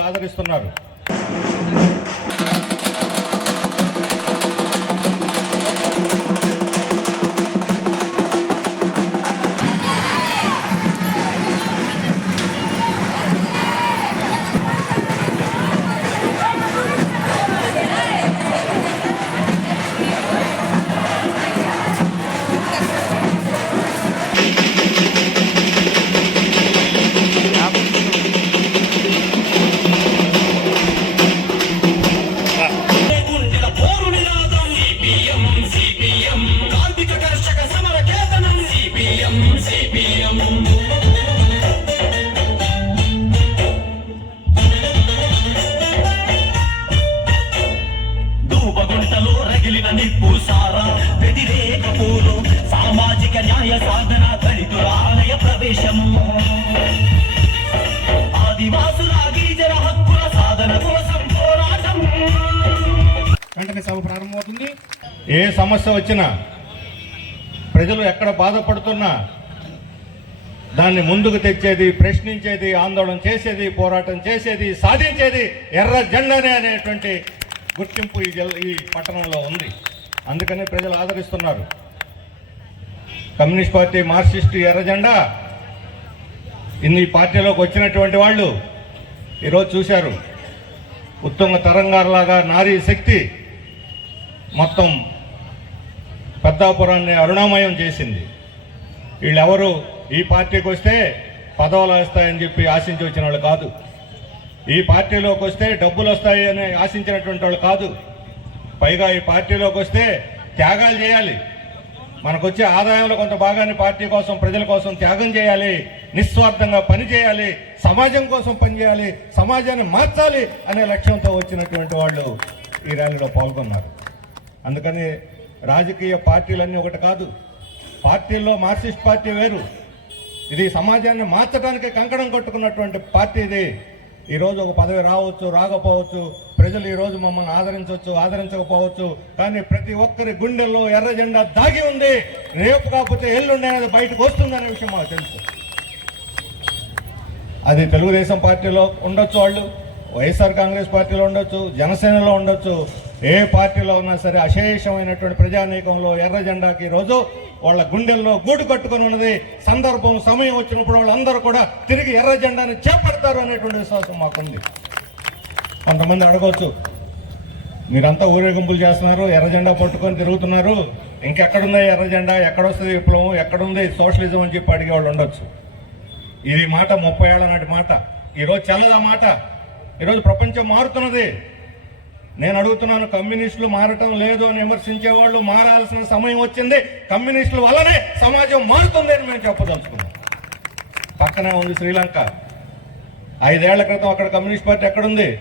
ఆదరిస్తున్నారు. నిప్పు సారా వ్యతిరేక సామాజిక న్యాయ సాధన దళితుల ఆలయ ప్రవేశము. ఆదివాసుల గిరిజన హక్కుల సాధన కోసం పోరాటం. వెంటనే సభ ప్రారంభమవుతుంది. ఏ సమస్య వచ్చినా ప్రజలు ఎక్కడ బాధపడుతున్నా దాన్ని ముందుకు తెచ్చేది ప్రశ్నించేది ఆందోళన చేసేది పోరాటం చేసేది సాధించేది ఎర్ర జెండానే అనేటువంటి గుర్తింపు ఈ జిల్లా ఈ పట్టణంలో ఉంది. అందుకనే ప్రజలు ఆదరిస్తున్నారు. కమ్యూనిస్ట్ పార్టీ మార్క్సిస్ట్ ఎర్రజెండా. ఇన్ని పార్టీలోకి వచ్చినటువంటి వాళ్ళు ఈరోజు చూశారు. ఉత్తమ తరంగాలాగా నారీ శక్తి మొత్తం పెద్దాపురాన్ని అరుణామయం చేసింది. వీళ్ళెవరు ఈ పార్టీకి వస్తే పదవులు వస్తాయని చెప్పి ఆశించి వచ్చిన వాళ్ళు కాదు. ఈ పార్టీలోకి వస్తే డబ్బులు వస్తాయి అని ఆశించినటువంటి వాళ్ళు కాదు. పైగా ఈ పార్టీలోకి వస్తే త్యాగాలు చేయాలి. మనకు వచ్చే ఆదాయంలో కొంత భాగాన్ని పార్టీ కోసం ప్రజల కోసం త్యాగం చేయాలి. నిస్వార్థంగా పనిచేయాలి సమాజం కోసం పనిచేయాలి సమాజాన్ని మార్చాలి అనే లక్ష్యంతో వచ్చినటువంటి వాళ్ళు ఈ ర్యాలీలో పాల్గొన్నారు. అందుకని రాజకీయ పార్టీలన్నీ ఒకటి కాదు. పార్టీల్లో మార్క్సిస్ట్ పార్టీ వేరు. ఇది సమాజాన్ని మార్చడానికి కంకణం కట్టుకున్నటువంటి పార్టీ ఇది. ఈరోజు ఒక పదవి రావచ్చు రాకపోవచ్చు ప్రజలు ఈరోజు మమ్మల్ని ఆదరించవచ్చు ఆదరించకపోవచ్చు కానీ ప్రతి ఒక్కరి గుండెల్లో ఎర్ర జెండా దాగి ఉంది. రేపు కాకపోతే ఎల్లుండి అనేది బయటకు వస్తుందనే విషయం మాకు తెలుసు. అది తెలుగుదేశం పార్టీలో ఉండొచ్చు వాళ్ళు. వైఎస్ఆర్ కాంగ్రెస్ పార్టీలో ఉండొచ్చు జనసేనలో ఉండొచ్చు ఏ పార్టీలో ఉన్నా సరే అశేషమైనటువంటి ప్రజానీకంలో ఎర్ర జెండాకి రోజు వాళ్ళ గుండెల్లో గూడు కట్టుకొని ఉన్నది. సందర్భం సమయం వచ్చినప్పుడు వాళ్ళందరూ కూడా తిరిగి ఎర్ర జెండాని చేపడతారు అనేటువంటి విశ్వాసం మాకుంది. కొంతమంది అడగవచ్చు మీరంతా ఊరేగింపులు చేస్తున్నారు ఎర్ర జెండా పట్టుకొని తిరుగుతున్నారు. ఇంకెక్కడుందా ఎర్ర జెండా? ఎక్కడొస్తుంది విప్లవం? ఎక్కడుంది సోషలిజం అని చెప్పి అడిగేవాళ్ళు ఉండొచ్చు. ఇది మాట ముప్పై ఏళ్ళ నాటి మాట. ఈరోజు చల్లదా మాట? ఈరోజు ప్రపంచం మారుతున్నది. నేను అడుగుతున్నాను కమ్యూనిస్టులు మారటం లేదు అని విమర్శించే వాళ్ళు మారాల్సిన సమయం వచ్చింది. కమ్యూనిస్టుల వల్లనే సమాజం మారుతుంది అని మేము చెప్పదలుచుకున్నాం. పక్కనే ఉంది శ్రీలంక. ఐదేళ్ళ క్రితం అక్కడ కమ్యూనిస్ట్ పార్టీ ఎక్కడుంది?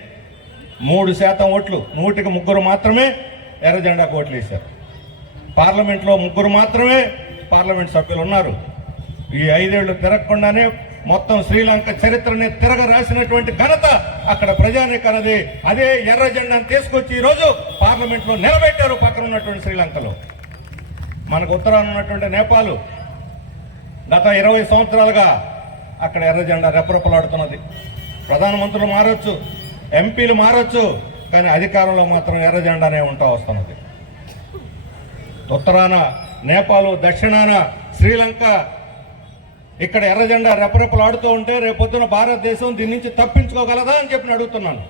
మూడు శాతం ఓట్లు. నూటికి ముగ్గురు మాత్రమే ఎర్ర జెండాకు ఓట్లు వేశారు. పార్లమెంట్లో ముగ్గురు మాత్రమే పార్లమెంట్ సభ్యులు ఉన్నారు. ఈ ఐదేళ్ళు తిరగకుండానే మొత్తం శ్రీలంక చరిత్రని తిరగ రాసినటువంటి ఘనత అక్కడ ప్రజానికనది అదే ఎర్ర జెండాను తీసుకొచ్చి ఈరోజు పార్లమెంట్లో నిలబెట్టారు పక్కన ఉన్నటువంటి శ్రీలంకలో. మనకు ఉత్తరాన ఉన్నటువంటి నేపాల్. గత ఇరవై సంవత్సరాలుగా అక్కడ ఎర్ర జెండా రెపరెపలాడుతున్నది. ప్రధానమంత్రులు మారొచ్చు ఎంపీలు మారొచ్చు కానీ అధికారంలో మాత్రం ఎర్ర జెండానే ఉంటా వస్తున్నది. ఉత్తరాన నేపాల్ దక్షిణాన శ్రీలంక ఇక్కడ ఎర్ర రెపరెపలాడుతూ ఉంటే రేపొద్దున భారతదేశం దీని నుంచి తప్పించుకోగలదా అని చెప్పి అడుగుతున్నాను.